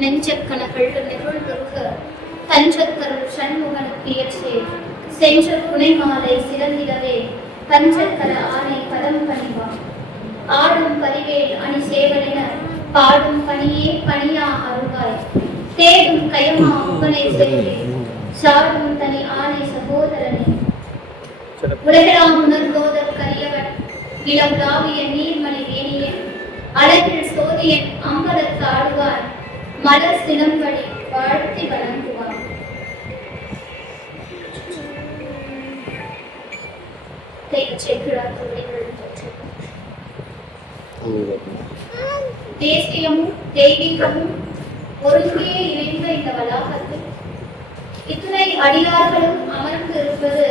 நெஞ்சக்கணகள் நெருள்க தஞ்சக்கருள் சண்முகனுக்கு இயற்றே சென்ற புனை மாலை சிறந்திடவே பஞ்சக்கர ஆணை பதம் பணிவா ஆடும் பதிவேல் அணி சேவலின பாடும் பணியே பணியா அருள்வாய் தேடும் கயமா முகனை செல்வே சாடும் தனி ஆணை சகோதரனே உலகெல்லாம் உணர்ந்தோதற் கரியவன் நிலவுலாவிய நீர்மணி வேணியன் அழகில் சோதியன் அம்பலத்து ஆடுவான் மலர் சிலம்படி வாழ்த்தி வணங்குவான். தேசியமும் தெய்வீகமும் ஒருங்கே இணைந்த இந்த வளாகத்தில் இத்துணை அடியார்களும் அமர்ந்து இருப்பது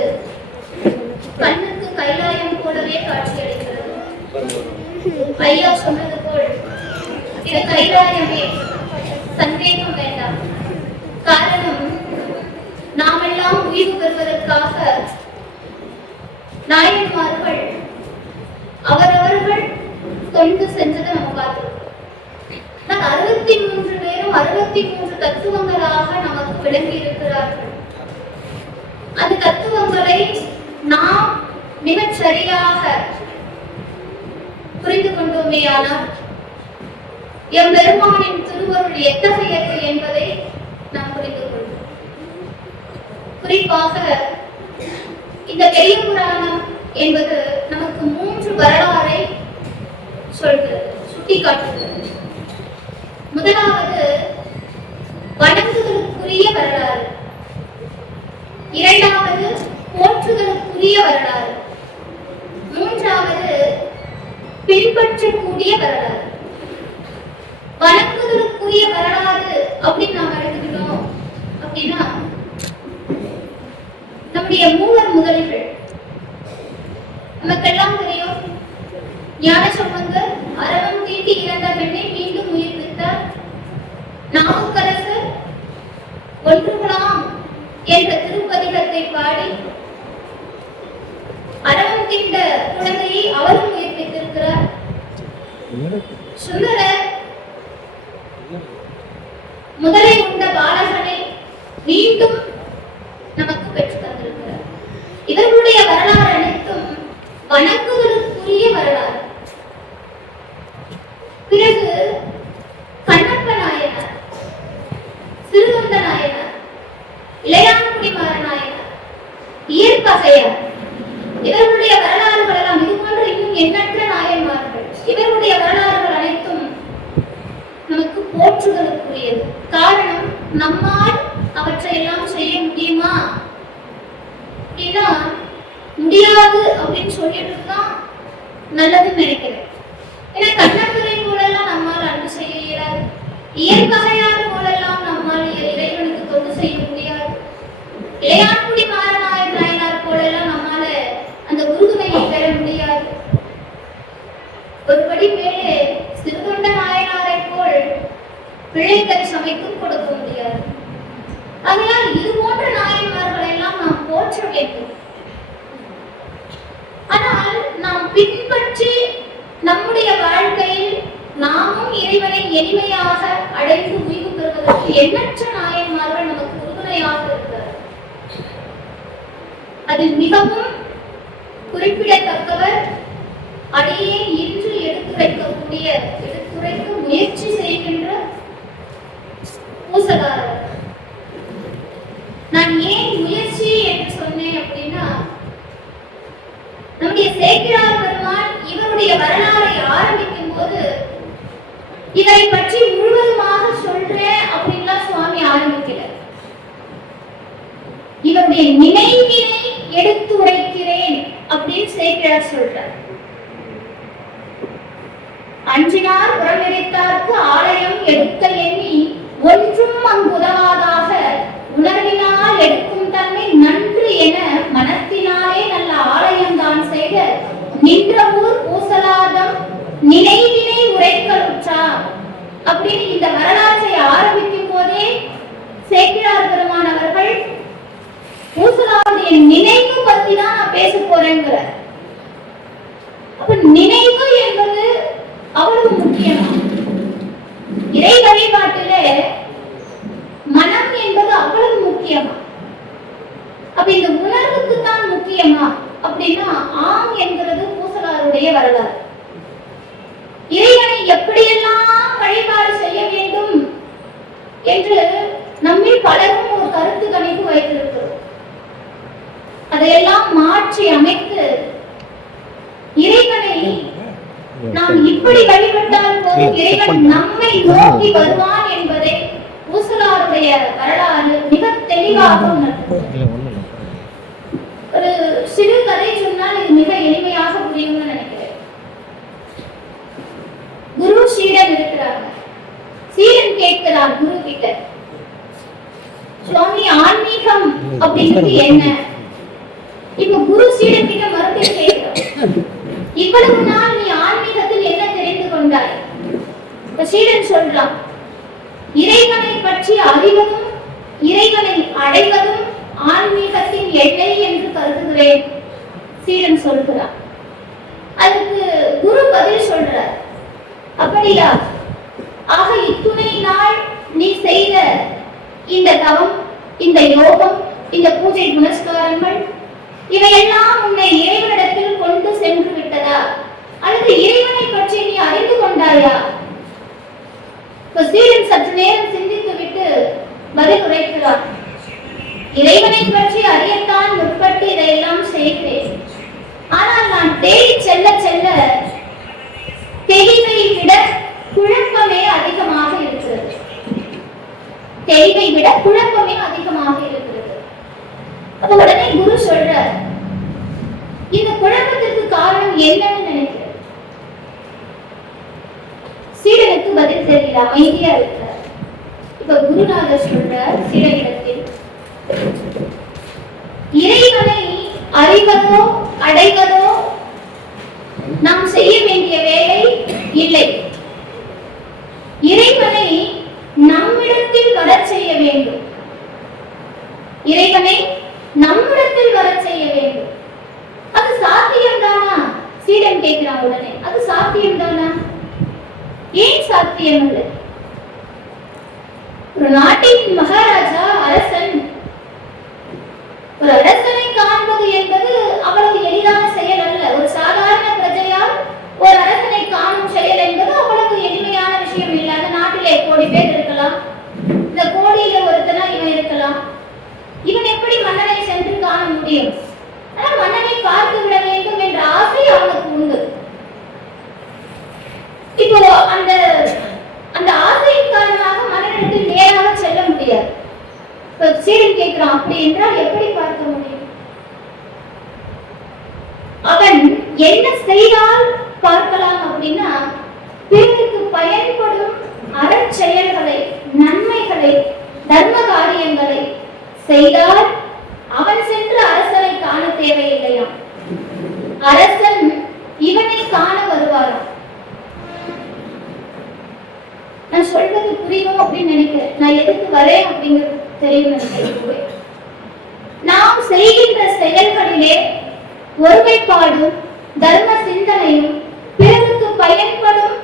கண்ணுக்கு கைலாயம் போலவே காட்சியளிக்கிறது. ஐயா சொன்னது போல் இது கைலாயமே, சந்தேகம் வேண்டாம். காரணம், நாமெல்லாம் உயிர் பெறுவதற்காக நாயன்மார்கள் அவரவர்கள் தொண்டு சென்றதை நம்ம பார்த்திருக்கோம். 63 பேரும் 63 தத்துவங்களாக நமக்கு விளங்கி இருக்கிறார்கள். அந்த தத்துவங்களை நாம் மிகச் சரியாக புரிந்து கொண்டோமேயானால் எம் பெருமானின் திருவருள் எத்தகையது என்பதை நாம் புரிந்து கொள்வோம். குறிப்பாக இந்த பெரிய புராணம் என்பது நமக்கு 3 வரலாறை சொல்கிறது, சுட்டிக்காட்டுகிறது. முதலாவது வணங்குதலுக்குரிய வரலாறு, இரண்டாவது போற்றுதலுக்குரிய வரலாறு, மூன்றாவது பின்பற்றக்கூடிய வரலாறு. வணங்குதலுக்குரிய வரலாறு அப்படின்னு நாம் எடுத்துக்கிட்டோம் அப்படின்னா, நம்முடைய மூவர் முதல்கள் நமக்கெல்லாம் தெரியும். ஞானசம்பந்தர் அரவம் தீட்டி இறந்த பெண்ணை மீண்டும் உயிர்ப்பித்தார். நாவுக்கரசர் ஒன்றுகளாம் என்ற திருப்பதிகத்தை பாடி அரவம் தீண்ட குழந்தையை அவரும் உயிர்ப்பித்திருக்கிறார். சுந்தரர் முதலை உண்ட பாலகனை மீண்டும் நமக்கு பெற்று தந்திருக்கிறார். இவர்களுடைய வரலாறு அனைத்தும் வணங்குதலுக்குரிய வரலாறு. பிறகு கண்ணப்ப நாயனார், சிறுவந்த நாயனார், இளையான்குடிமாற நாயனார், இயற்பகையார், இவர்களுடைய வரலாறுகள் எல்லாம் இது போன்ற இன்னும் எண்ணற்ற நாயன்மார்கள். இவர்களுடைய வரலாறுகள் அனைத்தும் நமக்கு போற்றுதலுக்குரியது. காரணம், நம்மால் அவற்றையெல்லாம் செய்ய முடியுமா அப்படின்னா முடியாது அப்படின்னு சொல்லிட்டு தான் நல்லதுன்னு நினைக்கிறேன். ஏன்னா கண்ணத்துறை போலெல்லாம் நம்மால் அன்பு செய்ய இயலாது, இயற்கையார் போலெல்லாம் நம்மால் இறைவனுக்கு தொண்டு செய்ய முடியாது, இளையான்குடி நாயனார் போலெல்லாம் நம்மால அந்த உறுதுணையை பெற முடியாது. ஒருபடி மேலே சிறுதொண்ட நாயனாரை போல் பிள்ளைக்கறி சமைக்கும் கொடுக்க முடியாது. அதனால் இது போன்ற நாயன்மார்களை எல்லாம் நாம் போற்ற வேண்டும். ஆனால் நாம் பின்பற்றி நம்முடைய வாழ்க்கையில் நாமும் இறைவனை எளிமையாக அடைந்து உய்வு பெறுவதற்கு எண்ணற்ற நாயன்மார்கள் நமக்கு உறுதுணையாக இருக்கிறார். அதில் மிகவும் குறிப்பிடத்தக்கவர் அடியே இன்று எடுத்துரைக்க முயற்சி செய்கின்ற பூசலாளர். நான் ஏன் முயற்சி என்று சொன்னேன் அப்படின்னா, நம்முடைய சேக்கிழார் பெருமான் இவருடைய வரலாறை ஆரம்பிக்கும் போது இதை பற்றி முழுவதுமாக சொல்றேன் அப்படின்லாம் சுவாமி ஆரம்பிக்கல. இவருடைய நினைவினை எடுத்து உரைக்கிறேன் அப்படின்னு சேக்கிழார் சொல்றார். அஞ்சினார் புறமெரித்தார்க்கு ஆலயம் எடுக்க எண்ணி ஒன்றும் அங்குதவாதாக உணர்வினால் எடுக்கும் தன்மை நன்று என மனத்தினாலே நல்ல ஆலயம் தான் செய்த நின்ற ஊர் பூசலாதம் நினைவினை உரைக்கலுற்றா அப்படின்னு இந்த வரலாற்றை ஆரம்பிக்கும் போதே சேக்கிழார் பெருமான் அவர்கள் பூசலாவுடைய நினைவு பத்தி தான் நான் பேச போறேங்கிற. அப்ப நினைவு என்பது அவ்வளவு முக்கியமா? என்று நம்மில் பலரும் ஒரு கருத்து கணிப்பு வைத்திருக்கிறோம். அதையெல்லாம் மாற்றி அமைத்து இறைவனை நாம் இப்படி வழிபட்டால் போதும் இறைவன் நம்மை நோக்கி வருவான் என்பதை ஊசலாருடைய வரலாறு மிக தெளிவாக உணர்த்துகிறது. ஒரு சிறு கதை சொன்னால் இது மிக எளிமையாக புரியும்னு நினைக்கிறேன். குரு சீடன் இருக்கிறாங்க. சீடன் கேட்கிறார் குரு கிட்ட, சுவாமி ஆன்மீகம் அப்படிங்கிறது என்ன? இப்ப குரு சீடன் கிட்ட மறுபடியும் கேட்கிறார், இவ்வளவு நாள் நீ ஆன்மீகத்தில் என்ன தெரிந்து கொண்டாய்? இப்ப சீடன் சொல்றான், இறைவனை பற்றி அறிவதும் இறைவனை அடைவதும் ஆன்மீகத்தின் எல்லை என்று கருதுகிறேன். சீடன் சொல்கிறார். அதுக்கு குரு பதில் சொல்றார், அப்படியா? ஆக இத்துணை நாள் நீ செய்த இந்த தவம், இந்த யோகம், இந்த பூஜை புனஸ்காரங்கள் இவையெல்லாம் உன்னை இறைவனிடத்தில் கொண்டு சென்று விட்டதா? அல்லது இறைவனை பற்றி நீ அறிந்து கொண்டாயா? சீடன் சற்று நேரம் சிந்தித்து விட்டு பதில் உரைக்கிறார், இறைவனை பற்றி அறியத்தான் முற்பட்டு இதையெல்லாம் செய்கிறேன். ஆனால் நான் தேடி செல்ல செல்ல தெளிவை விட குழப்பமே அதிகமாக இருக்கிறது. தெளிவை விட குழப்பமே அதிகமாக இருக்கிறது. அப்ப உடனே குரு சொல்றார், இந்த குழப்பத்திற்கு காரணம் என்னன்னு நினைக்கிறேன். சீடனுக்கு பதில் தெரியல, அமைதியா இருக்கிறார். இப்ப குருநாதர் சொல்றார் சீடனிடத்தில், இறைவனை அறிவதோ அடைவதோ நாம் செய்ய வேண்டிய வேலை இல்லை. இறைவனை நம்மிடத்தில் வர செய்ய வேண்டும். இறைவனை நம்மிடத்தில் வர செய்ய வேண்டும். அது சாத்தியம்தானா? சீடன் கேட்கிறான் உடனே, அது சாத்தியம்தானா? ஏன் சாத்தியம் இல்லை? ஒரு நாட்டின் மகாராஜா, அரசன், ஒரு அரசனை காண்பது என்பது அவ்வளவு எளிதான செயல் அல்ல. ஒரு சாதாரண பிரஜையால் ஒரு அரசனை காணும் செயல் என்பது அவ்வளவு எளிமையான விஷயம் இல்லை. அந்த நாட்டிலே கோடி பேர் இருக்கலாம், இந்த கோடியில ஒருத்தனா இவன் இருக்கலாம். இவன் எப்படி மன்னனை சென்று காண முடியும்? ஆனால் மன்னனை பார்த்து விட வேண்டும் என்ற ஆசை அவனுக்கு உண்டு. இப்போ அந்த ஆசையின் காரணமாக மன்னனிடத்தில் நேராக செல்ல முடியாது. சீடன் கேட்கிறான், அப்படி என்றால் எப்படி பார்க்க முடியும்? அவன் என்ன செய்தால் பார்க்கலாம் அப்படின்னா, பிறருக்கு பயன்படும் அறச்செயல்களை, நன்மைகளை, தர்ம காரியங்களை செய்தால் அவன் சென்று அரசனை காண தேவையில்லையாம். அரசன் இவனை காண வருவாராம். நான் சொல்றது புரியும் அப்படின்னு நினைக்கிறேன். நான் எதுக்கு வரேன் அப்படிங்கிறது தெரியும் நினைக்கிறேன். நாம் செய்கின்ற செயல்களிலே ஒருமைப்பாடும் தர்ம சிந்தனையும் பிறருக்கு பயன்படும்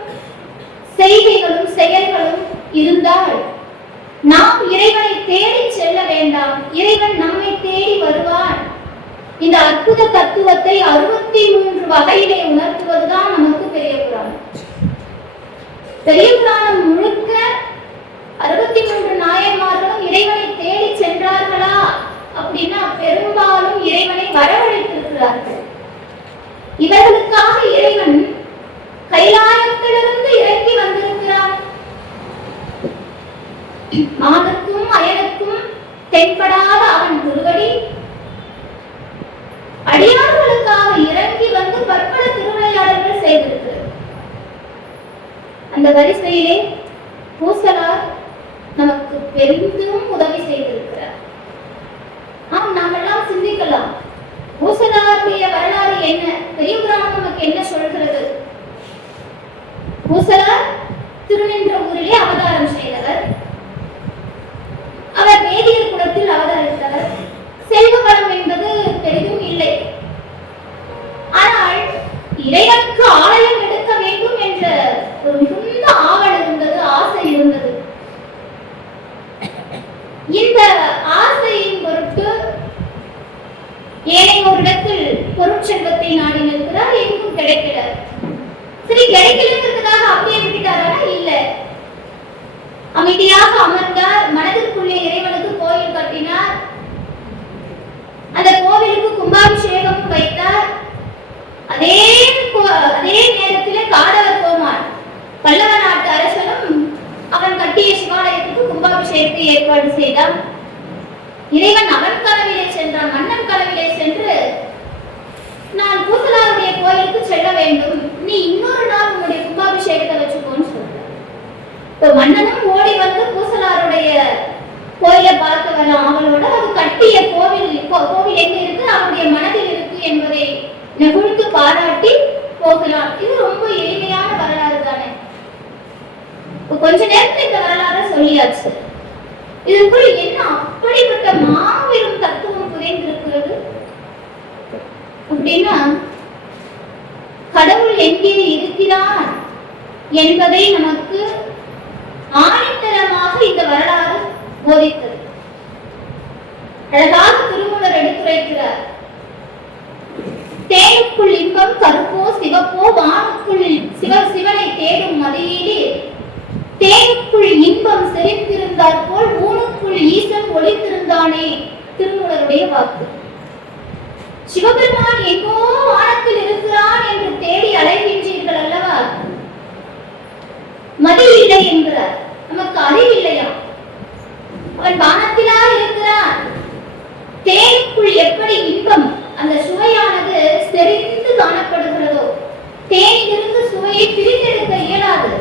செய்திகளும் செயல்களும் இருந்தால் நாம் இறைவனை தேடி செல்ல வேண்டாம், இறைவன் நம்மை தேடி வருவான். இந்த அற்புத தத்துவத்தை 63 வகையிலே உணர்த்துவதுதான் நமக்கு பெரிய புராணம். பெரிய புராணம் முழுக்க 63 நாயன்மார்களும் இறைவனை தேடி சென்றார்களா அப்படின்னா பெரும்பாலும் இறைவனை வரவழைத்திருக்கிறார்கள். இவர்களுக்காக இறைவன் கைலாயத்திலிருந்து இறங்கி வந்திருக்கிறார். மாதத்தும் அயனுக்கும் தென்படாத அவன் திருவடி அடியார்களுக்காக இறங்கி வந்து பற்பல திருவிளையாடல்கள் செய்திருக்கிறார். அந்த வரிசையிலே பூசலார் நமக்கு பெரிதும் உதவி செய்திருக்கிறார். நாமெல்லாம் சிந்திக்கலாம், பூசலாருடைய வரலாறு என்ன, பெரிய புராணம் நமக்கு என்ன சொல்கிறது? பூசலார் திருநின்ற ஊரிலே அவதாரம் செய்தவர். அவர் வேதியர் குலத்தில் அவதரித்தவர். செல்வ வளம் என்பது பெரிதும் இல்லை. ஆனால் இறைவனுக்கு ஆலயம் எடுக்க வேண்டும் என்ற ஒரு மிகுந்த ஆவல் இருந்தது, ஆசை இருந்தது. இந்த ஆசையின் பொருட்டு ஏனை ஒரு இடத்தில் பொருட்செல்வத்தை நாடி நிற்கிறார், எங்கும் கிடைக்கிறார். சரி, கிடைக்கலங்கிறதுக்காக அப்படியே விட்டுட்டாரா? எப்படி ஏற்பாடு செய்தான்? இறைவன் அவன் கனவிலே சென்றான், மன்னன் கனவிலே சென்று, நான் பூசலாருடைய கோயிலுக்கு செல்ல வேண்டும், நீ இன்னொரு நாள் உன்னுடைய கும்பாபிஷேகத்தை வச்சுக்கோன்னு சொல்ற. இப்போ மன்னனும் ஓடி வந்து பூசலாருடைய கோயிலை பார்க்க வர அவளோட அது கட்டிய கோவில் எங்க இருக்கு, அவருடைய மனதில் இருக்கு என்பதை நெகிழ்ந்து பாராட்டி போகிறான். இது ரொம்ப எளிமையான வரலாறு தானே. கொஞ்ச நேரத்தில் இந்த வரலாறு சொல்லியாச்சு. இதற்குள் என்ன அப்படிப்பட்ட மாபெரும் தத்துவம் புரிந்திருக்கிறது அப்படின்னா, கடவுள் எங்கே இருக்கிறார் என்பதை நமக்கு ஆணித்தரமாக இந்த வரலாறு போதித்தது. அழகாக திருமூலர் எடுத்துரைக்கிறார். தேனுக்குள் இன்பம் கருப்போ சிவப்போ வானுக்குள் சிவனை தேடும் மதியிலே தேனுக்குள் இன்பம் செறிந்திருந்தார் போல் ஊனுக்குள் ஈசன் ஒளித்திருந்தானே. திருமூலருடைய வாக்கு. சிவபெருமான் எங்கோ வானத்தில் இருக்கிறான் என்று தேடி அலைகின்றீர்கள் அல்லவா? மதி இல்லை என்கிறார். நமக்கு அறிவில்லையா? அவன் வானத்திலா இருக்கிறான். தேனுக்குள் எப்படி இன்பம் அந்த சுவையானது செறிந்து காணப்படுகிறதோ, தேனிலிருந்து சுவையை பிரித்தெடுக்க இயலாது.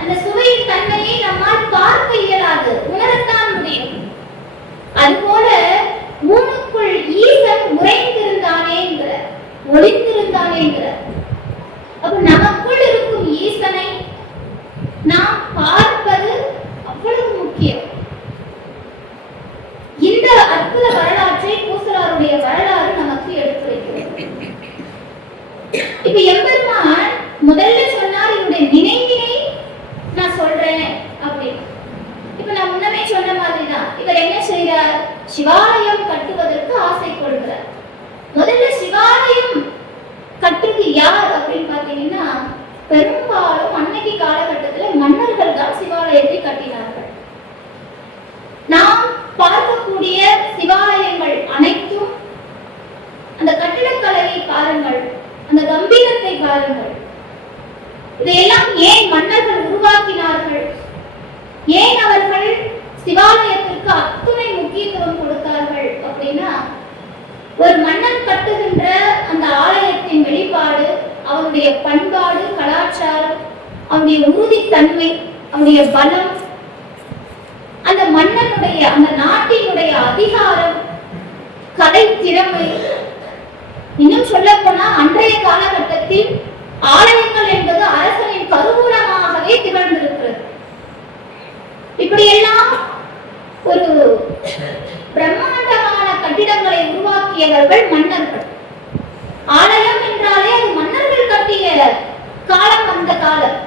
அந்த சுவையின் தன்மையை நம்மால் பார்க்க இயலாது, உணரத்தான் முடியும். அதுபோல ஊனுக்குள் ஈசன் உறைந்திருந்தானேங்கிற, ஒளிந்திருந்தானேங்கிற. அப்ப நமக்குள் இருக்கும் ஈசனை நாம் பார்ப்பது அவ்வளவு முக்கியம். இந்த அற்புத வரலாற்றை பூசலாருடைய வரலாறு நமக்கு எடுத்துரைக்கிறது. இப்ப எம்பெருமான் முதல்ல சொன்னார், என்னுடைய நினைவினை நான் சொல்றேன் அப்படின்னு. இப்ப நான் முன்னமே சொன்ன மாதிரிதான் இவர் என்ன செய்கிறார்? சிவாலயம் கட்டுவதற்கு ஆசை கொள்கிறார். முதல்ல சிவாலயம் கட்டுறது யார் அப்படின்னு பாத்தீங்கன்னா, பெரும்பாலும் அன்னைக்கு காலகட்டத்தில் மன்னர்கள் தான் சிவாலயத்தை கட்டினார்கள். நாம் பார்க்கக்கூடிய சிவாலயங்கள் அனைத்தும் அந்த கட்டிடக்கலையை பாருங்கள், அந்த கம்பீரத்தை பாருங்கள். இதையெல்லாம் ஏன் மன்னர்கள் உருவாக்கினார்கள்? ஏன் அவர்கள் சிவாலயத்திற்கு அத்துணை முக்கியத்துவம் கொடுத்தார்கள் அப்படின்னா, ஒரு மன்னன் கட்டுகின்ற அந்த ஆலயத்தின் வெளிப்பாடு அவனுடைய பண்பாடு, கலாச்சாரம், அவனுடைய உறுதித்தன்மை, அவனுடைய பலம், அந்த மன்னனுடைய அந்த நாட்டினுடைய அதிகாரம், கலை திறமை. இன்னும் சொல்ல போனா அன்றைய காலகட்டத்தில் ஆலயங்கள் என்பது அரசனின் கருவூலமாகவே திகழ்ந்திருக்கிறது. இப்படியெல்லாம் ஒரு பிரம்மாண்டமான கட்டிடங்களை உருவாக்கியவர்கள் மன்னர்கள். ஆலயம் என்றாலே அது மன்னர்கள் கட்டிய காலம். அந்த காலம்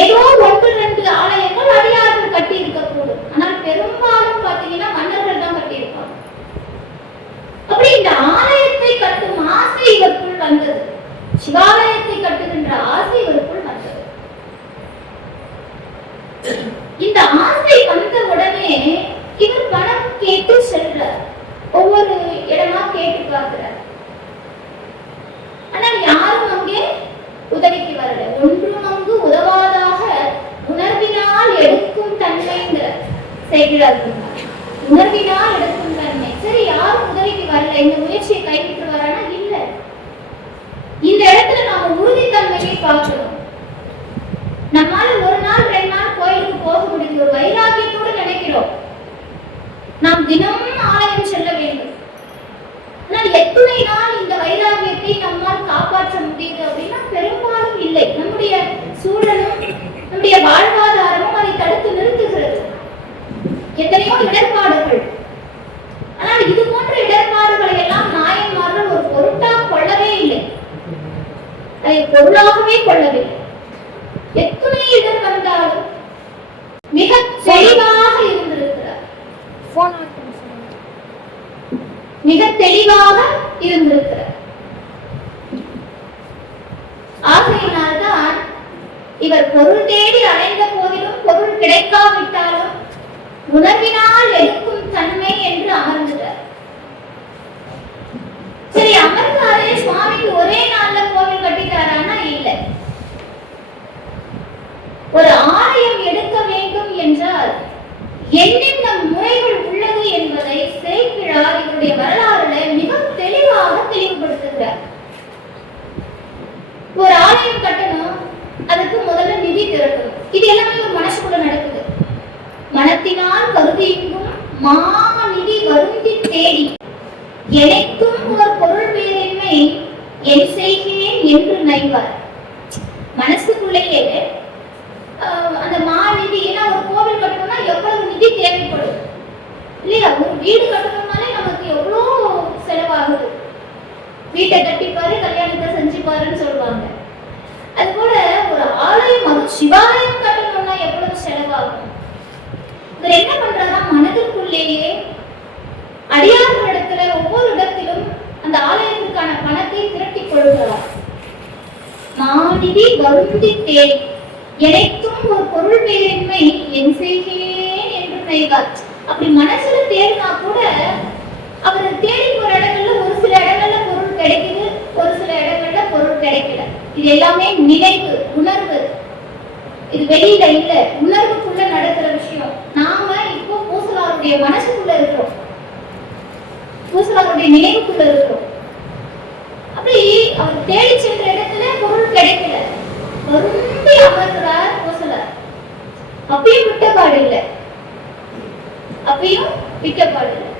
ஏதோ 1-2 ஆலயங்கள் அடியார்கள் கட்டி இருக்கக்கூடும், ஆனால் பெரும்பாலும் பாத்தீங்கன்னா மன்னர்கள் தான் கட்டி இருப்பாங்க. அப்படி இந்த ஆலயத்தை கட்டும் ஆசை இவருக்குள் வந்தது. சிவாலயத்தை கட்டுகின்ற ஆசை இவருக்குள் வந்தது. இந்த ஆசை வந்த உடனே இவர் பணம் கேட்டு செல்றார். ஒவ்வொரு இடமா கேட்டு பார்க்கிறார். ஆனால் யாரும் அங்கே உதவிக்கு வரல. ஒன்றும் அங்கு உதவாதாக உணர்வினால் எடுக்கும் தன்மைங்கிற செய்கிறார்கள். உணர்வினால் எடுக்கும் தன்மை. சரி, யாரும் உதவிக்கு வரல, இந்த முயற்சியை கைவிட்டு வரானா? இல்ல. இந்த இடத்துல நாம உறுதித்தன்மையை பார்க்கிறோம். நம்மால 1 நாள் 2 நாள் கோயிலுக்கு போக முடியுது, ஒரு வைராகியத்தோடு நினைக்கிறோம் நாம் தினமும் ஆலயம் செல்ல வேண்டும். ஆனால் எத்தனை நாள் இந்த வைராகியத்தை நம்மால் காப்பாற்ற முடியுது அப்படின்னா பெரும்பாலும் இல்லை. நம்முடைய சூழலும் நம்முடைய வாழ்வாதாரமும் அதை தடுத்து நிறுத்துகிறது. எத்தனையோ இடர்பாடுகள். ஆனால் இது போன்ற இடர்பாடுகளை எல்லாம் நாயன்மார்கள் ஒரு பொருட்டாக கொள்ளவே இல்லை, அதை பொருளாகவே கொள்ளவில்லை. எத்தனை இடர் வந்தாலும் மிக தெளிவாக இருந்திருக்கிறார். மிக தெளிவாக இருந்திருக்கிறார். ஆகையினால்தான் இவர் பொருள் தேடி அடைந்த போதிலும் பொருள் கிடைக்காவிட்டாலும் உணர்வினால் எடுக்கும் தன்மை என்று அமர்ந்துட்டார். சரி, அமர்ந்தாரே, சுவாமிக்கு ஒரே நாள்ல கோவில் கட்டிட்டாரான்னா இல்ல. ஒரு ஆலயம் எடுக்க வேண்டும் என்றால் என்னென்ன முறைகள் உள்ளது என்பதை சேக்கிழார் இவருடைய வரலாறுல மிக தெளிவாக தெளிவுபடுத்துகிறார். ஒரு ஆலயம் கட்டணும், அதுக்கு முதல்ல நிதி திரட்டணும். இது எல்லாமே ஒரு மனசுக்குள்ள நடக்குது. மனத்தினால் கருதியும் மாநிதி வருந்தி தேடி எனக்கும் ஒரு பொருள் பேரின்மை என் செய்கிறேன் என்று நைவார். மனசுக்குள்ளேயே அந்த மாநிதி, ஏன்னா ஒரு கோவில் கட்டணும்னா எவ்வளவு நிதி தேவைப்படும் இல்லையா? ஒரு வீடு கட்டணும்னாலே நமக்கு எவ்வளோ செலவாகுது. வீட்டை கட்டிப்பாரு, கல்யாணத்தை செஞ்சுப்பாருன்னு சொல்லுவாங்க. அது போல ஒரு ஆலயம், அது சிவாலயம் கட்டணும்னா எவ்வளவு செலவாகும். இவர் என்ன பண்றாருன்னா, மனதிற்குள்ளேயே அடியார்களிடத்துல ஒவ்வொரு இடத்திலும் அந்த ஆலயத்திற்கான பணத்தை திரட்டிக் கொள்கிறார். மாநிதி வருந்தி தேடி எனக்கும் ஒரு பொருள் பேரின்மை என் செய்கிறேன் என்று நைவார். அப்படி மனசுல தேடினா கூட அவர் தேடி போற இடங்கள்ல ஒரு சில இடங்கள்ல பொருள் கிடைக்குது, ஒரு சில இடங்கள்ல பொருள் கிடைக்கல. இது எல்லாமே நினைவு, உணர்வு. இது வெளியில இல்ல, உணர்வுக்குள்ள நடக்கிற விஷயம். நாம இப்போ பூசலாருடைய மனசுக்குள்ள இருக்கிறோம், பூசலாருடைய நினைவுக்குள்ள இருக்கிறோம். அப்படி அவர் தேடி சென்ற இடத்துல பொருள் கிடைக்கல, வருந்தி அமர்கிறார் பூசலார். அப்பயும் விட்டப்பாடு இல்லை, அப்பயும் விட்டப்பாடு இல்லை.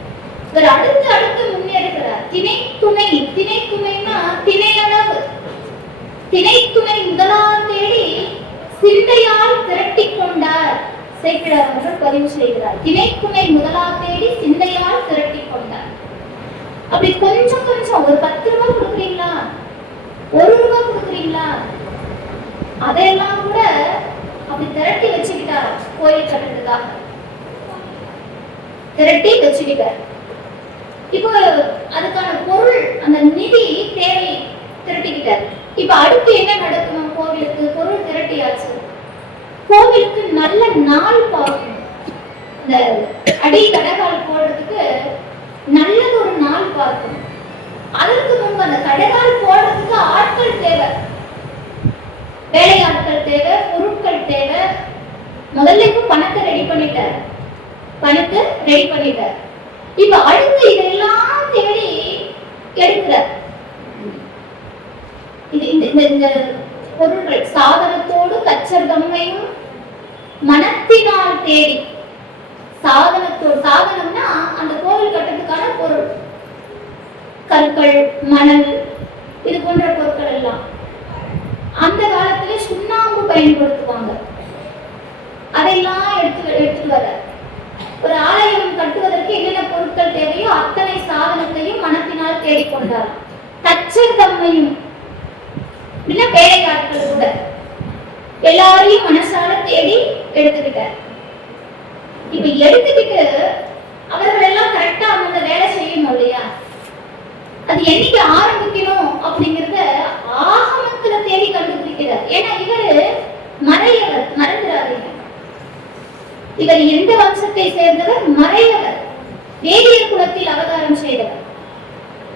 இவர் அடுத்து அடுத்து முன்னேறுகிறார். திணை துணை, திணை துணைன்னா திணையளவு, திணை துணை முதலாம் தேடி சிந்தையால் திரட்டி கொண்டார். சேக்கிழார் அவர்கள் பதிவு செய்கிறார். திணை துணை முதலாம் தேடி சிந்தையால் திரட்டி கொண்டார். அப்படி கொஞ்சம் கொஞ்சம், ஒரு 10 ரூபாய் கொடுக்குறீங்களா, 1 ரூபாய் கொடுக்குறீங்களா, அதையெல்லாம் கூட அப்படி திரட்டி வச்சுக்கிட்டார். கோயில் கட்டுறதுக்காக திரட்டி வச்சுக்கிட்டார். இப்போ அதுக்கான பொருள், அந்த நிதி தேவை திரட்டிக்கிட்டார். இப்ப அடுத்து என்ன நடக்கணும்? கோவிலுக்கு பொருள் திரட்டியாச்சு, கோவிலுக்கு நல்ல நாள் பார்க்கணும். இந்த அடி கடைகால் போடுறதுக்கு நல்லது ஒரு நாள் பார்க்கணும். அதற்கு முன்பு அந்த கடைகால் போடுறதுக்கு ஆட்கள் தேவை, வேலையாட்கள் தேவை, பொருட்கள் தேவை. முதல்ல இப்ப பணத்தை ரெடி பண்ணிட்டார், பணத்தை ரெடி பண்ணிட்டார். இப்ப அடுத்து இதெல்லாம் தேடி எடுக்கிறார். இந்த பொருட்கள் சாதனத்தோடு கச்சர் தம்மையும் மனத்தினால் தேடி, சாதனத்தோடு, சாதனம்னா அந்த கோவில் கட்டத்துக்கான பொருள், கற்கள், மணல், இது போன்ற பொருட்கள் எல்லாம். அந்த காலத்துல சுண்ணாம்பு பயன்படுத்துவாங்க, அதையெல்லாம் எடுத்து வர. ஒரு ஆலயம் கட்டுவதற்கு என்னென்ன பொருட்கள் தேவையோ அத்தனை சாதனத்தையும் மனத்தினால் தேடிக்கொண்டார். தச்சர் தம்மையும் வேலையாட்கள் கூட எல்லாரையும் மனசால தேடி எடுத்துக்கிட்டார். இப்ப எடுத்துக்கிட்டு அவர்கள் எல்லாம் கரெக்டா அந்த வேலை செய்யணும் இல்லையா? அது என்னைக்கு ஆரம்பிக்கணும் அப்படிங்கறத ஆகமத்துல தேடி கண்டுபிடிக்கிறார். ஏன்னா இவரு மறையவர், மறந்துடாதீங்க. இவர் எந்த வம்சத்தை சேர்ந்தவர்? மறையவர், வேதியர் குலத்தில் அவதாரம் செய்தவர்.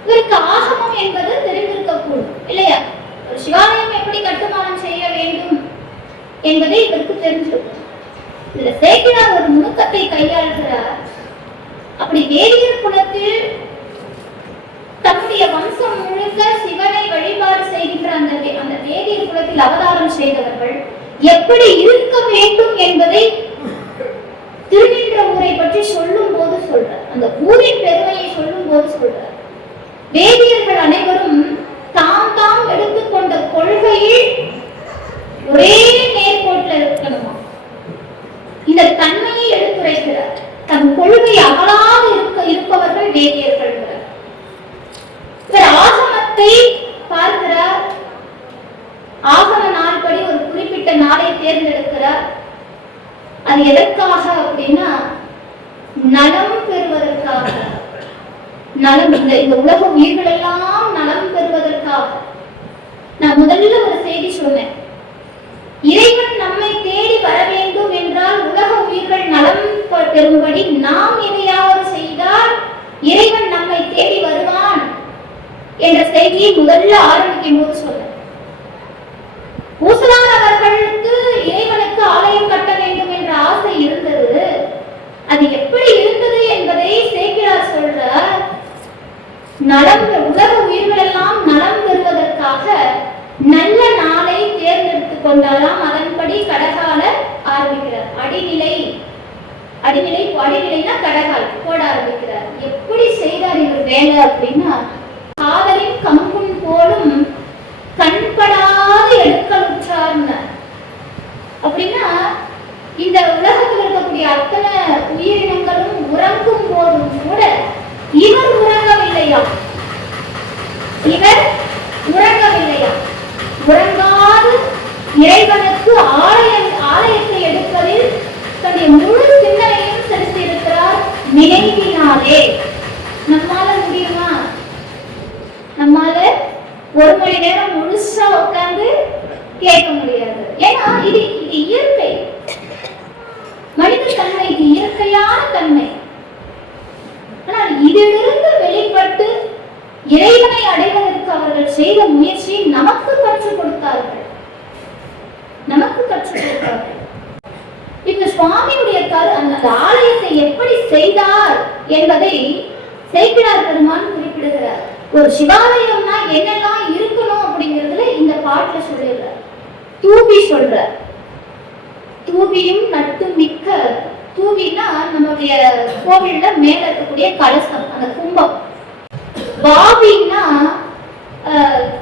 இவருக்கு ஆகமம் என்பது தெரிந்திருக்க கூடும் இல்லையா? ஒரு சிவாலயம் எப்படி கட்டுமானம் செய்ய வேண்டும் என்பதை இவருக்கு தெரிஞ்சிருக்கும். இதுல சேக்கிழார் ஒரு நுணுக்கத்தை கையாளுகிறார். அப்படி வேதியர் குலத்தில் தம்முடைய வம்சம் முழுக்க சிவனை வழிபாடு செய்கின்ற அந்த வேதியர் குலத்தில் அவதாரம் செய்தவர்கள் எப்படி இருக்க வேண்டும் என்பதை திருநின்ற ஊரை பற்றி சொல்லும் போது சொல்றார். அந்த ஊரின் பெருமையை சொல்லும் போது சொல்றார். வேதியர்கள் அனைவரும் தாம் தாம் எடுத்துக்கொண்ட கொள்கையில் ஒரே நேர்கோட்டில் இருக்கணுமா, இந்த தன்மையை எடுத்துரைக்கிறார். தன் கொள்கை அகலாது இருப்பவர்கள் வேதியர்கள். இவர் ஆகமத்தை பார்க்கிறார். ஆகம நாள்படி ஒரு குறிப்பிட்ட நாளை தேர்ந்தெடுக்கிறார். அது எதற்காக அப்படின்னா நலம் பெறுவதற்காக. நலம், இந்த உலக உயிர்கள் எல்லாம் நலம் பெறுவதற்காக. நான் முதல்ல ஒரு செய்தி சொன்னேன். இறைவன் நம்மை தேடி வர வேண்டும் என்றால் உலக உயிர்கள் நலம் பெறும்படி நாம் எதையாவது செய்தால் இறைவன் நம்மை தேடி வருவான் என்ற செய்தியை முதல்ல ஆரம்பிக்கும் போது சொன்னேன். பூசலார் அவர்களுக்கு இறைவனுக்கு ஆலயம் கட்ட வேண்டும் என்ற ஆசை இருந்தது. அது படிநிலைனா கடகால் போட ஆரம்பிக்கிறார். எப்படி செய்தார் இவர் வேலை அப்படின்னா, காதலின் கம்புன் போலும் கண்படாத எடுக்கலுற்றார்னார். அப்படின்னா இந்த உலகத்தில் இருக்கக்கூடிய அத்தனை உயிரினங்களும் உறங்கும் போதும் கூட இவர் உறங்கவில்லையா, இவர் உறங்கவில்லையா. உறங்காது இறைவனுக்கு ஆலயத்தை எடுப்பதில் தன்னுடைய முழு சிந்தனையும் செலுத்தி இருக்கிறார் நினைவினாலே. நம்மால முடியுமா? நம்மால ஒரு மணி நேரம் முழுசா உட்கார்ந்து கேட்க முடியாது. ஏன்னா இது இயற்கை, மனித தன்மை, இது இயற்கையான தன்மை. ஆனால் இதிலிருந்து வெளிப்பட்டு இறைவனை அடைவதற்கு அவர்கள் செய்த முயற்சியை நமக்கு கற்றுக் கொடுத்தார்கள், நமக்கு கற்றுக் கொடுத்தார்கள். இந்த சுவாமியுடைய அந்த ஆலயத்தை எப்படி செய்தார் என்பதை சேக்கிழார் பெருமான் குறிப்பிடுகிறார். ஒரு சிவாலயம்னா என்னெல்லாம் இருக்கணும் அப்படிங்கிறதுல இந்த பாட்டுல சொல்லிடுறார். தூபி சொல்றார். தூபியும் நட்டும் மிக்க, தூபின்னா நம்மளுடைய கோவில்ல மேல இருக்கக்கூடிய கலசம், அந்த கும்பம். பாவின்னா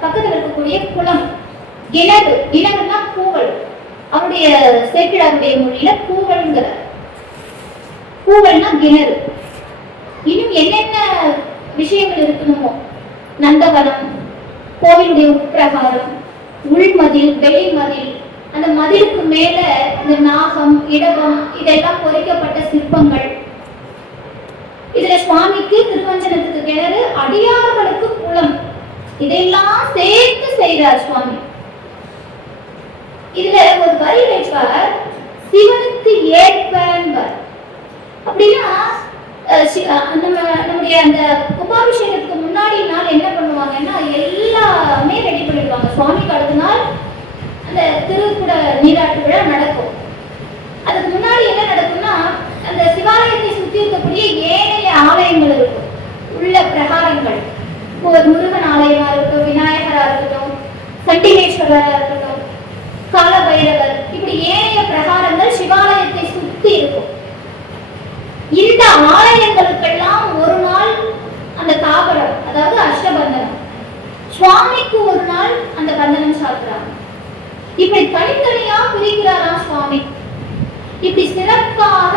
பக்கத்தில் இருக்கக்கூடிய குளம். கிணறு, கிணறுனா கூவல். அவருடைய சேக்கிழாருடைய மொழியில கூவல்ங்கிற, கூவல்னா கிணறு. இன்னும் என்னென்ன விஷயங்கள் இருக்கணுமோ, நந்தவனம், கோவிலுடைய உட்பிரகாரம், உள்மதில், வெளிமதில், அந்த மதிலுக்கு மேல இந்த நாகம், இடவம், இதெல்லாம் பொறிக்கப்பட்ட சிற்பங்கள். இதுல சுவாமிக்கு திருவஞ்சனத்துக்கு கிணறு, அடியார்களுக்கு குளம், இதெல்லாம் சேர்த்து செய்தார் சுவாமி. இதுல ஒரு வரி வைப்பார், சிவனுக்கு ஏற்பவர். அப்படின்னா நம்முடைய அந்த கும்பாபிஷேகத்துக்கு முன்னாடி நாள் என்ன பண்ணுவாங்கன்னா எல்லாமே ரெடி பண்ணிடுவாங்க. சுவாமிக்கு அடுத்த நாள் அந்த திருக்குட நீராட்டு விழா நடக்கும். அதுக்கு முன்னாடி என்ன நடக்கும்னா, அந்த சிவாலயத்தை சுற்றி இருக்கக்கூடிய ஏனைய ஆலயங்கள் இருக்கும், உள்ள பிரகாரங்கள். ஒரு முருகன் ஆலயமா இருக்கட்டும், விநாயகரா இருக்கட்டும், சண்டிகேஸ்வரரா இருக்கட்டும், கால பைரவர், இப்படி ஏனைய பிரகாரங்கள் சிவாலயத்தை சுற்றி இருக்கும். இந்த ஆலயங்களுக்கெல்லாம் ஒரு நாள் அந்த தாபரம், அதாவது அஷ்டபந்தனம், சுவாமிக்கு ஒரு நாள் அந்த பந்தனம் சாத்துறாங்க. இப்படி தனித்தனியா பிரிக்கிறாராம் சுவாமி. இப்படி சிறப்பாக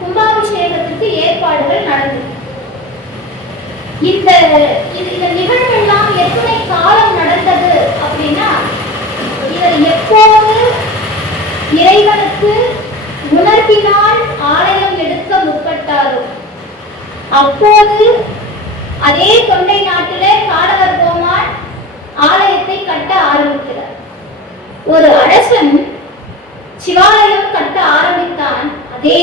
கும்பாபிஷேகத்துக்கு ஏற்பாடுகள் நடந்தது. இந்த நிகழ்வெல்லாம் எத்தனை காலம் நடந்தது அப்படின்னா, இவர் எப்போது இறைவனுக்கு உணர்வினால் ஆலயம் எடுக்க முற்பட்டாரோ அப்போது அதே தொண்டை நாட்டிலே காடவர் கோமான் ஆலயத்தை கட்ட ஆரம்பிக்கிறார். ஒரு அரசன் சிவாலயம் கட்ட ஆரம்பித்தான், அதே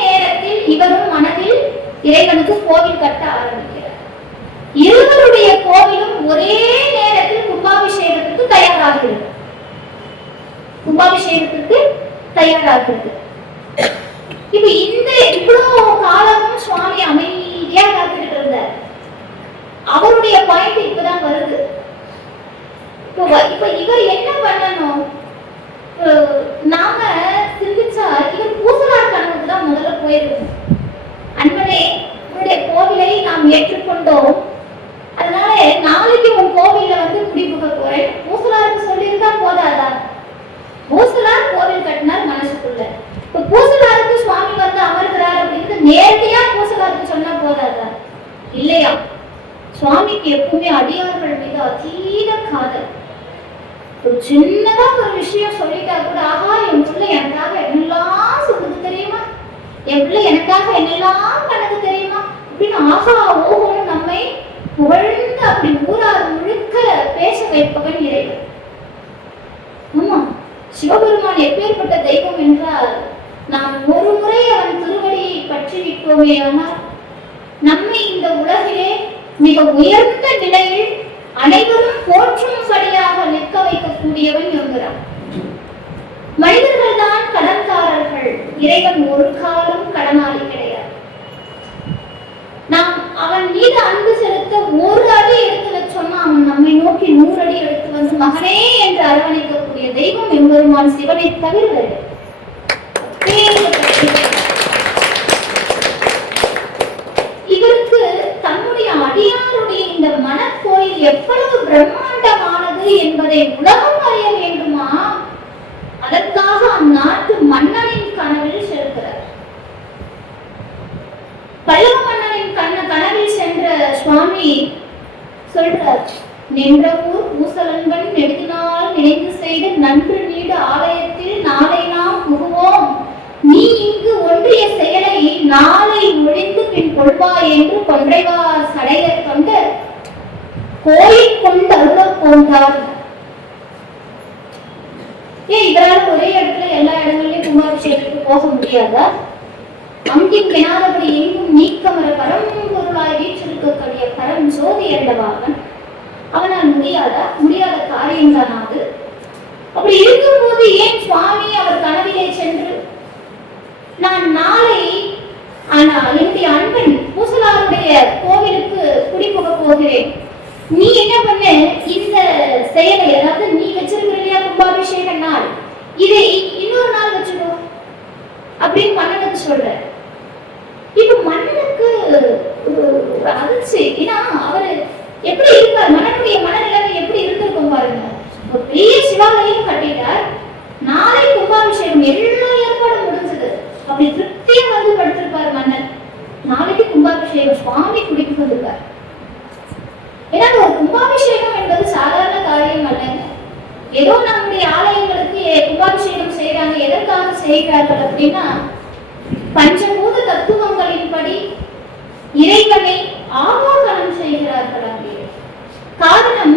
நேரத்தில் இவரும் மனதில் இறைவனுக்கு கோவில் கட்ட ஆரம்பிக்கிறார். இருவருடைய கோவிலும் ஒரே நேரத்தில் கும்பாபிஷேகத்துக்கு தயாராகிறது. கும்பாபிஷேகத்துக்கு தயாராகிறது. இப்ப இந்த இவ்வளவு காலமும் சுவாமி அமைதியா காத்துட்டு இருந்தார். அவருடைய பாயிண்ட் இப்பதான் வருது. இப்ப இவர் என்ன பண்ணணும்? நாம சிந்திச்சா இவர் பூசலார் கனவுக்கு தான் முதல்ல போயிருக்கணும். அன்பனே, உன்னுடைய கோவிலை நாம் ஏற்றுக்கொண்டோம், அதனால நாளைக்கு உன் கோவில்ல வந்து குடிபுக போறேன், பூசலாருக்கு சொல்லியிருந்தா போதாதா? பூசலார் கோவில் கட்டினார் மனசுக்குள்ள. இப்ப பூசலாருக்கு சுவாமி வந்து அமர்கிறார் அப்படிங்கிறது நேரடியா பூசலாருக்கு சொன்னா போதாதா? இல்லையா? சுவாமிக்கு எப்பவுமே அடியார்கள் மீது அதீத காதல். ஒரு சின்னதா ஒரு விஷயம் சொல்லிட்டா கூட, ஆஹா என் பிள்ளை எனக்காக என்னெல்லாம் சொல்லுது தெரியுமா, என் பிள்ளை எனக்காக என்னெல்லாம் பண்ணது தெரியுமா அப்படின்னு ஆஹா ஓஹோன்னு நம்மை புகழ்ந்து அப்படி ஊரார் முழுக்க பேச வைப்பவன் இறைவன். ஆமா, சிவபெருமான் எப்பேற்பட்ட தெய்வம் என்றால், நாம் ஒரு முறை அவன் திருவடியை பற்றி விட்டோமே ஆனால் நம்மை இந்த உலகிலே மிக உயர்ந்த நிலையில் அனைவரும் போற்றும்படியாக நிற்க வைக்கக்கூடியவன் என்கிறான். மனிதர்கள் தான் கடன்காரர்கள், இறைவன் ஒரு காலம் கடனாளி கிடையாது. நாம் அவன் மீது அன்பு செலுத்த ஒரு அடி எடுத்து வச்சோம்னா அவன் நம்மை நோக்கி 100 அடி எடுத்து வந்து மகனே என்று அரவணைக்கக்கூடிய தெய்வம் எம்பெருமான் சிவனை தவிர. கொள்வாய் என்று கொன்றைவா சடையர் கொண்ட கோயில் கொண்டு அருள போன்றார். இதனால ஒரே இடத்துல எல்லா இடங்கள்லயும் கும்பாபிஷேகத்துக்கு போக முடியாதா? அங்கின் கிணாதபடி எங்கும் நீக்கமர பரம்பொருளாய் வீற்றிருக்கக்கூடிய பரம் சோதி என்றவாகன் அவனால் முடியாதா? முடியாத காரியம் தான் அது. அப்படி இருக்கும்போது ஏன் சுவாமி அவர் கனவிலே சென்று நான் நாளை என்னுடைய அன்பன் பூசலாருடைய கோவிலுக்கு குடிபுக போகிறேன், நீ என்ன பண்ண, இந்த செயலை, அதாவது நீ வச்சிருக்கிற கும்பாபிஷேக நாள், இதை இன்னொரு நாள் வச்சுக்கோ அப்படின்னு மன்னனுக்கு சொல்ற. இப்ப மன்னனுக்கு அதிர்ச்சி. ஏன்னா அவரு எப்படி இருக்கார், மன்னனுடைய மனநிலைமை எப்படி இருந்திருக்கும் பாருங்க. ஒரு பெரிய சிவாலயம் கட்டிட்டார், நாளை கும்பாபிஷேகம், எல்லா ஏற்பாடும் முடிஞ்சது, அப்படி திருப்தியா வந்து படுத்திருப்பார் மன்னன். நாளைக்கு கும்பாபிஷேகம், சுவாமி குடிக்கு வந்திருக்கார். ஏன்னா ஒரு கும்பாபிஷேகம் என்பது சாதாரண காரியம் அல்லங்க. ஏதோ நம்முடைய ஆலயங்களுக்கு கும்பாபிஷேகம் செய்யறாங்க, எதற்காக செய்கிறார்கள் அப்படின்னா பஞ்சபூத தத்துவங்களின்படி இறைவனை ஆவாகனம் செய்கிறார்கள். அப்படின்னு காரணம்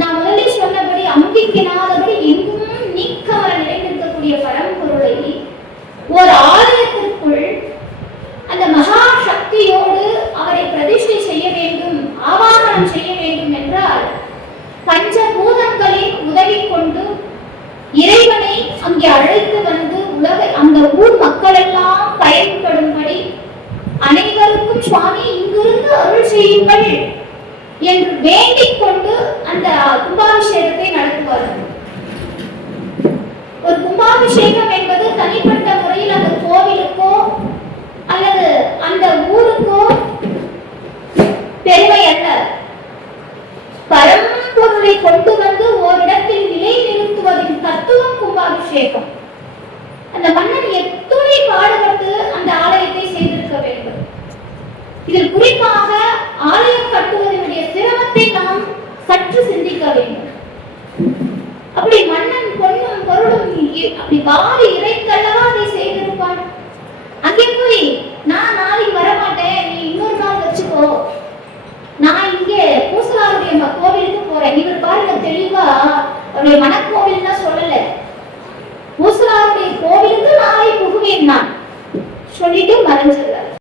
நான் முதலே சொன்னபடி அம்பிக்கினாதபடி எங்கும் நீக்கமர நிறைந்திருக்கக்கூடிய பரம்பொருளை ஒரு ஆலயத்திற்குள் அந்த மகா சக்தியோடு அவரை பிரதிஷ்டை செய்ய வேண்டும், ஆவாகனம் செய்ய வேண்டும் என்றால் பஞ்சபூதங்களின் உதவி கொண்டு இறைவனை அங்கே அழைத்து வந்து அந்த ஊர் மக்கள் எல்லாம் பயன்படும்படி அனைவருக்கும் சுவாமி இங்கிருந்து அருள் செய்யுங்கள் என்று வேண்டிக் கொண்டு அந்த கும்பாபிஷேகத்தை நடத்துவார்கள். ஒரு கும்பாபிஷேகம் என்பது தனிப்பட்ட முறையில் அந்த கோவிலுக்கோ அல்லது அந்த ஊருக்கோ பெருமை அல்ல. பரம்பொருளை கொண்டு வந்து ஓரிடத்தில் நிலை நிறுத்துவதின் தத்துவம் கும்பாபிஷேகம். அந்த மன்னன் எத்துணை பாடுபட்டு அந்த ஆலயத்தை செய்திருக்க வேண்டும். இதில் குறிப்பாக ஆலயம் கட்டுவதனுடைய சிரமத்தை நாம் சற்று சிந்திக்க வேண்டும். அப்படி மன்னன் பொன்னும் பொருளும் அப்படி வாரி இறைத்தல்லவா அதை செய்திருப்பான். அங்கே போய் நான் நாளைக்கு வரமாட்டேன், நீ இன்னொரு நாள் வச்சுக்கோ, நான் இங்கே பூசலாருடைய கோவிலுக்கு போறேன். இவர் பாருங்க தெளிவா அவருடைய மனக்கோவில் தான் சொல்லல, பூசலாருடைய கோவிலுக்கு நாளை புகுவேன் நான் சொல்லிட்டு மறைஞ்சிருக்காரு.